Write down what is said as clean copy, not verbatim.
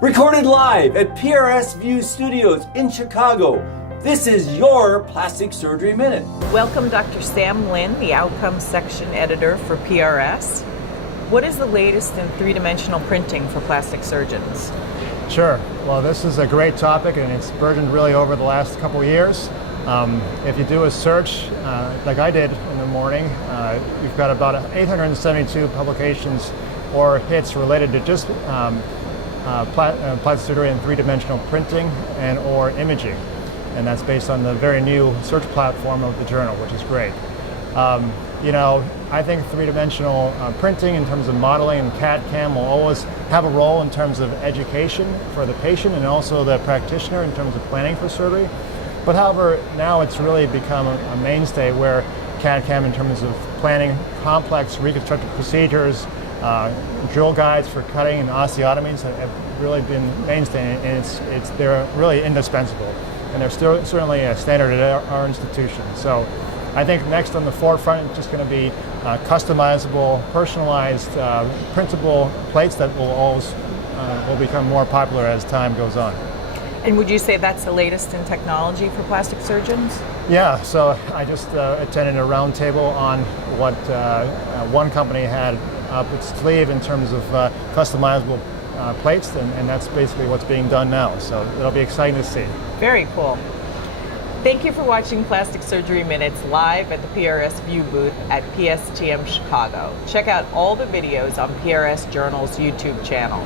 Recorded live at PRS View Studios in Chicago, this is your Plastic Surgery Minute. Welcome Dr. Sam Lin, the Outcomes Section Editor for PRS. What is the latest in three-dimensional printing for plastic surgeons? Sure. Well, this is a great topic and it's burgeoned really over the last couple of years. If you do a search, like I did in the morning, you've got about 872 publications or hits related to just plastic surgery and three-dimensional printing and or imaging. And that's based on the very new search platform of the journal, which is great. I think three-dimensional printing in terms of modeling and CAD/CAM will always have a role in terms of education for the patient and also the practitioner in terms of planning for surgery. But however, now it's really become a mainstay where CAD/CAM in terms of planning complex reconstructive procedures, drill guides for cutting and osteotomies have really been mainstay, and they're really indispensable. And they're still certainly a standard at our institution. So I think next on the forefront is just going to be customizable, personalized, printable plates that will become more popular as time goes on. And would you say that's the latest in technology for plastic surgeons? Yeah, so I just attended a roundtable on what one company had up its sleeve in terms of customizable plates, and that's basically what's being done now. So it'll be exciting to see. Very cool. Thank you for watching Plastic Surgery Minutes live at the PRS View booth at PSTM Chicago. Check out all the videos on PRSJournal's YouTube channel.